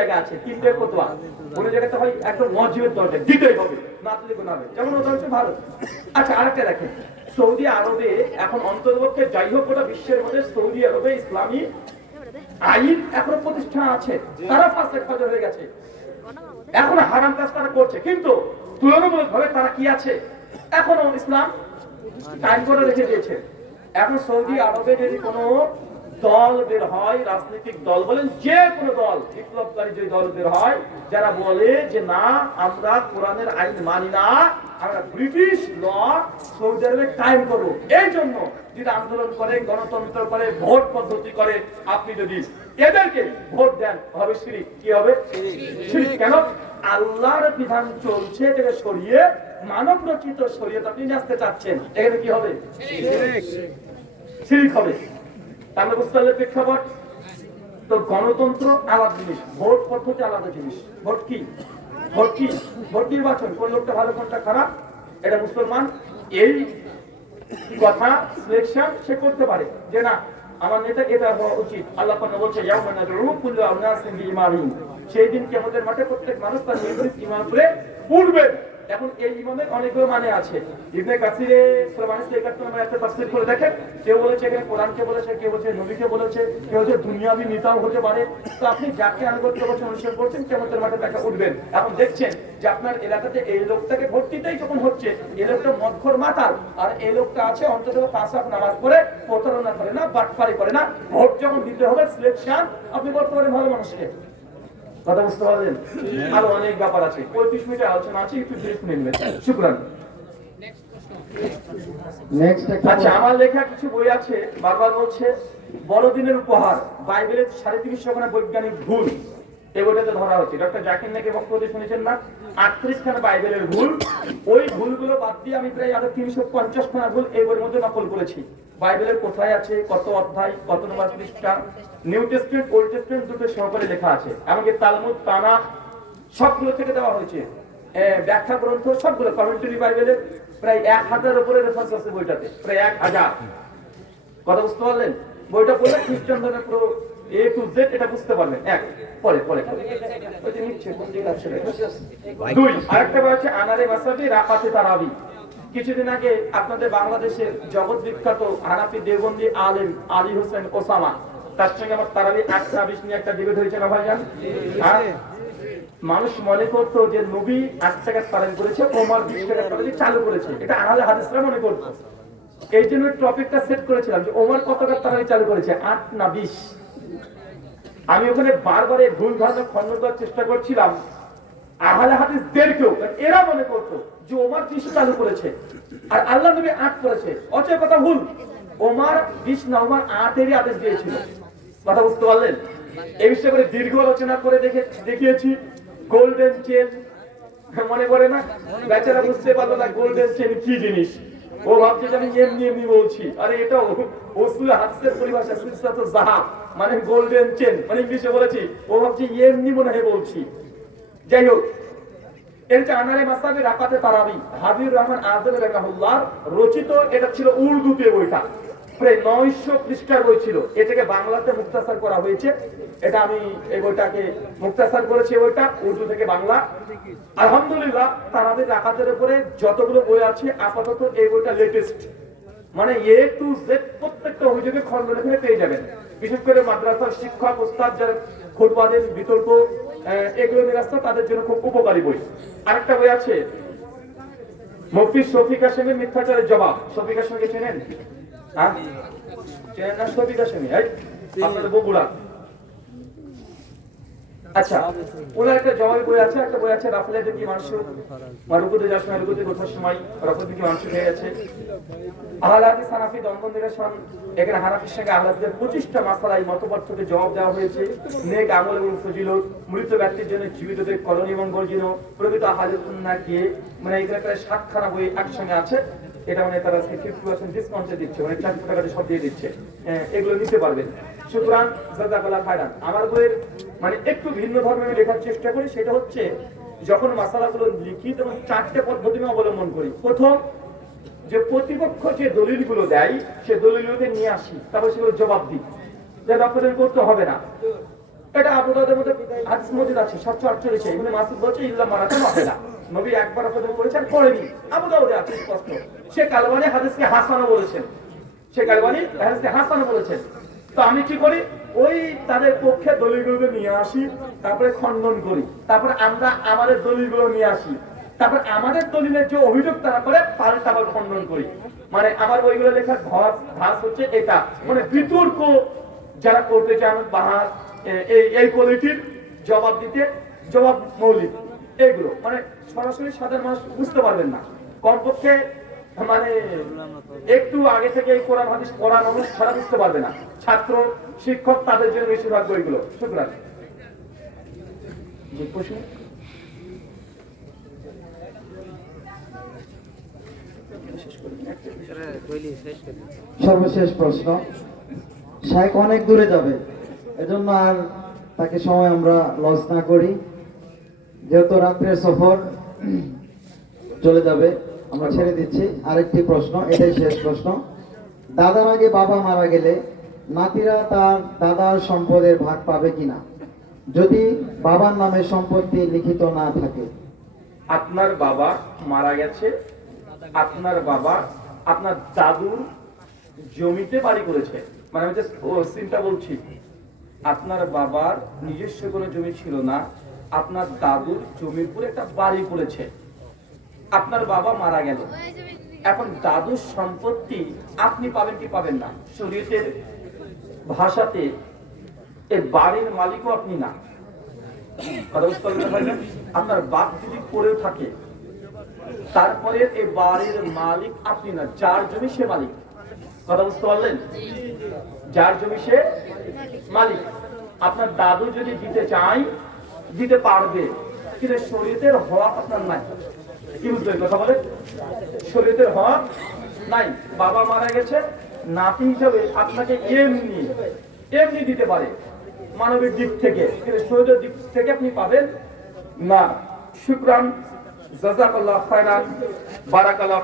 জায়গা আছে তিনটে ফতোয়া, কোনো জায়গাতে হয় একদম ওয়াজিবের দরজা দিতেই হবে, না দিলে গুনাহ হবে, যেমন উদাহরণ হচ্ছে ভারত। আচ্ছা, আরেকটা দেখেন, সৌদি আরবে এখন অন্তর্ভুক্ত, যাই হোক গোটা বিশ্বের মধ্যে সৌদি আরবে ইসলামী আইন এখনো প্রতিষ্ঠান আছে, তারা ফাসেক ফাজর হয়ে গেছে, এখন হারাম কাজ তারা করছে, কিন্তু তুলনামূলকভাবে তারা কি আছে, এখনো ইসলাম কায়েম করে রেখে দিয়েছে। এখন সৌদি আরবে যদি কোনো দল বের হয়, রাজনৈতিক দল বলেন, যে কোনো দল, বিপ্লবকারী যে দল বের হয়, যারা বলে যে না আমরা কোরআনের আইন মানি না, আমরা ব্রিটিশ ল সৌদি আরবে কায়েম করবো, এই জন্য যদি আন্দোলন করে, গণতন্ত্র করে, ভোট পদ্ধতি করে, আপনি যদি এদেরকে ভোট দেন, হবে শিরক। কি হবে? শিরক। কেন? আল্লাহর বিধান চলছে, এটাকে সরিয়ে মানব রচিত শরীয়ত আপনি আসতে চাচ্ছেন, এখানে কি হবে? শিরক হবে। তাহলে বুঝতে পারলে প্রেক্ষাপট। তো গণতন্ত্র আলাদা জিনিস, ভোট পদ্ধতি আলাদা জিনিস। ভোট কি? ভোট কি? ভোট নির্বাচন, কোন লোকটা ভালো কোনটা খারাপ, এটা মুসলমান এই কথা সিলেকশন সে করতে পারে, যে না আমার নেতা এটা হওয়া উচিত। আল্লাহ পাক বলছে ইয়াউমা নাদউ কুল্লু উনাসিন বিইমানিহিম, সেই দিন কিয়ামতের মাঠে প্রত্যেক মানুষ তার নিজ নিজ ঈমান করে উঠবে। এখন এই ইমামের অনেকগুলো মানে আছে। ইবনে কাসিরে সূরা মাইদা 71 নম্বর আয়াতে তাফসীর করে দেখেন, কেউ বলেছে এখানে কোরআনকে বলেছে, কেউ বলেছে নবীকে বলেছে, কেউ বলেছে দুনিয়াবি নেতাও হতে পারে। তো আপনি যাকে আনুগত্য করছেন, অনুসরণ করছেন, কিয়ামতের মাঠে তাকে উঠবেন। এখন দেখছেন যে আপনার এলাকাতে এই লোকটাকে ভোট দিতেই যখন হচ্ছে, এই লোকটা মদখোর মাতাল, আর এই লোকটা আছে অন্তত 5 ওয়াক্ত নামাজ পড়ে, প্রতারণা করে না, বাটপারি করে না। ভোট যখন দিতে হবে সিলেকশন, আপনি বলতে পারেন ভালো মানুষকে। কথা বুঝতে পারলেন? আরো অনেক ব্যাপার আছে, 35 মিনিটের আলোচনা আছে, একটু ব্রিফ নেবেন। শুকরান। আচ্ছা, আমার লেখা কিছু বই আছে, বারবার বলছে বড়দিনের উপহার, বাইবেলের 350 খানা বৈজ্ঞানিক ভুল এই বইটাতে ধরা হচ্ছে। ডক্টর জাকির নাকি বক্তব্য শুনেছেন না, 38 খানা বাইবেলের ভুল, ওই ভুলগুলো বাদ দিয়ে আমি প্রায় আরো 350 খানা ভুল এই বইয়ের মধ্যে নকল করেছি। বাইবেলের কোথায় আছে, কত অধ্যায়, কত নম্বর পৃষ্ঠা, নিউ টেস্টামেন্ট ওল্ড টেস্টামেন্ট দুটো সহকারে লেখা আছে। এমনকি তালমুদ, তানাখ সবগুলো থেকে দেওয়া হয়েছে, ব্যাখ্যা গ্রন্থ সবগুলো, কমেন্টারি বাইবেলের প্রায় 1000 উপরে রেফারেন্স আছে বইটাতে, প্রায় 1000। কথা বুঝতে পারলেন? বইটা পড়লে খ্রিস্টান ধর্মের পুরো এ টু জেড এটা বুঝতে পারবেন। এক পরে পরে ওই যে নিচ্ছে কোন দিকে আছে। দুই, আরেকটা বই আছে আনারে মাসাবি রাকাতে তারাবি। কিছুদিন আগে আপনাদের বাংলাদেশের জগৎ বিখ্যাত হানাফি দেওবন্দি আলেম আলী হোসেন ওসামা, তার সঙ্গে আমার তারাবি 8-20 নিয়ে একটা ডিবেট হয়েছে না ভাইজান? মানুষ মনে করতো যে নবী 8 টাকা তারাবি করেছে, ওমর 20 টাকা তারাবি চালু করেছে, এটা আহলে হাদিসরা মনে করতো। এই জন্য টপিকটা সেট করেছিলাম যে ওমর কত টাকা তারাবি চালু করেছে, 8 না 20। আমি ওখানে বারবার এই ভুল ধারণা খণ্ডন করার চেষ্টা করছিলাম আহলে হাদিসদেরকেও, এরা মনে করতো যে ওমর 20 চালু করেছে আর আল্লাহ নবী 8 করেছে, অচেনা কথা ভুল। ওমর 20 না, ওমর 8-এরই আদেশ দিয়েছিল। কথা বুঝতে পারলেন? এই বিষয়ে করে দীর্ঘ আলোচনা করে দেখিয়েছি। গোল্ডেন চেন মনে করে না, বেচারা বুঝতে পারলো না গোল্ডেন চেন কি জিনিস। ও ভাবছে যে আমি এমনি এমনি বলছি, আরে এটা উসুল হাদিসের পরিভাষা, সিলসিলাতু যাহাব মানে গোল্ডেন চেন, মানে ইংলিশে বলেছি, ও ভাবছে এমনি মনে হয় বলছি। যাই হোক, এর যে আনারে মাসাবি রাকাতে তারাবি, হাবিবুর রহমান আযমি রাহিমাহুল্লাহ রচিত, এটা ছিল উর্দুতে বইটা, প্রায় 900 পৃষ্ঠার বই ছিল। এটাকে বাংলাতে মুখতাসার করা হয়েছে, এটা আমি এই বইটাকে মুখতাসার করেছি, বইটা উর্দু থেকে বাংলা। আলহামদুলিল্লাহ, তারাবির রাকাতের উপরে যতগুলো বই আছে আপাতত এই বইটা লেটেস্ট, মানে এ টু জেড প্রত্যেকটা অভিযোগে খণ্ডন এখানে পেয়ে যাবেন। বিশেষ করে মাদ্রাসার শিক্ষক ওস্তাদ যারা খুতবাদের বিতর্ক এগুলো নিয়ে আসছে, তাদের জন্য খুব উপকারী বই। আরেকটা বই আছে মুফতি শফিক হাশেমের মিথ্যাচারের জবাব। শফিক হাশেমকে চেনেন? হ্যাঁ চেনেন না শফিক হাশেমি? আপনাদের বগুড়া। আচ্ছা, ওনার একটা জবাবি বই আছে, একটা বই আছে রাফেলাতে কি মানুষ মারুকুতে যাওয়ার সময়, রুকুতে গোঠার সময় রাফেলাতে কি মানুষ হয়ে গেছে। আহলে হাদিস হানাফি দ্বন্দ্ব নিরসন, এখানে হানাফির সঙ্গে আহলাদের 25টা মাসালায় মতপার্থক্যে জবাব দেওয়া হয়েছে। নেক আমল এবং ফজিলত, মৃত ব্যক্তির জন্য জীবিতদের করণীয় এবং বর্জনীয়, প্রকৃত আহলে সুন্নাহ কি, মানে এখানে প্রায় 7খানা বই একসঙ্গে আছে। এটা মানে তারা 50% ডিসকাউন্টে দিচ্ছে, মানে 400 টাকাতে সব দিয়ে দিচ্ছে, এগুলো নিতে পারবেন। সুতরাং জাযাকাল্লাহ খায়রান। আমার বইয়ের মানে একটু ভিন্ন ধর্মে আমি লেখার চেষ্টা করি, সেটা হচ্ছে যখন মাসালাগুলো লিখি তখন 4টে পদ্ধতি আমি অবলম্বন করি। প্রথম, যে প্রতিপক্ষ যে দলিলগুলো দেয় সে দলিলগুলোকে নিয়ে আসি, তারপর সেগুলো জবাব দিই, যে আপনাদের করতে হবে না। এটা আবু দাউদের মধ্যে হাদিস মওজুদ আছে 748 ইবনে মাসউদ বলছে ইল্লা মারাতান ওয়াহিদা, নবী একবার ফজর করেছেন পড়েনি, আবু দাউদে আছে স্পষ্ট। শেখ আলবানী হাদিসকে হাসানও বলেছেন, শেখ আলবানী হাদিসকে হাসানও বলেছেন। তো আমি কি করি, ওই তাদের পক্ষে দলিলগুলো নিয়ে আসি, তারপরে খণ্ডন করি, তারপরে আমরা আমাদের দলিলগুলো নিয়ে আসি, তারপর আমাদের দলিলের যে অভিযোগ তারা করে পাল্টা আবার খণ্ডন করি। মানে আমার ওইগুলো লেখার ভাস হচ্ছে এটা, মানে বিতর্ক যারা করতে চান বাহাস এই কোয়ালিটির জবাব দিতে, জবাব মৌলিক এগুলো মানে সরাসরি সাধারণ মানুষ বুঝতে পারবেন না। কমপক্ষে মানে একটু আগে থেকে এই কোরআন হাদিস পড়ানো ছাড়া বুঝতে পারবে না। ছাত্র শিক্ষক তাদের জন্য বেশিরভাগ বইগুলো। শুক্রান। যে প্রশ্ন সর্বশেষ প্রশ্ন, শাইখ অনেক দূরে যাবে, এজন্য আর তাকে সময় আমরা লস না করি, যেহেতু রাত্রের সফর চলে যাবে, আমরা ছেড়ে দিচ্ছি। আরেকটি প্রশ্ন, এটাই শেষ প্রশ্ন। দাদার আগে বাবা মারা গেলে নাতিরা তার দাদার সম্পদের ভাগ পাবে কিনা, যদি বাবার নামে সম্পত্তি লিখিত না থাকে? আপনার বাবা মারা গেছে, আপনার বাবা আপনার দাদুর জমিতে বাড়ি করেছে, মানে আমি সিনটা বলছি, আপনার বাবার নিজস্ব কোনো জমি ছিল না, আপনার দাদুর জমির উপরে একটা বাড়ি করেছে, আপনার বাবা মারা গেল, এখন দাদুর সম্পত্তি আপনি পাবেন কি পাবেন না? শরীয়তের ভাষাতে এই বাড়ির মালিকও আপনি না। কথা বুঝতে পারবেন? আপনার বাপ যদি পড়েও থাকে, তারপরে এই বাড়ির মালিক আপনি না, যার জমি সে মালিক। কথা বুঝতে পারলেন? যার জমি সে মালিক। আপনার দাদু যদি দিতে চায় দিতে পারবে, কিন্তু শরীয়তের হক আপনার নাই। কি বুঝলেন কথা বলে? শরীয়তের হক নাই। বাবা মারা গেছে, নাতি হিসাবে আপনাকে এমনি এমনি দিতে পারে মানবিক দিক থেকে, কিন্তু শরীয়তের দিক থেকে আপনি পাবেন না। শুকরান, জাযাকাল্লাহু খায়রান, বারাকাল্লাহু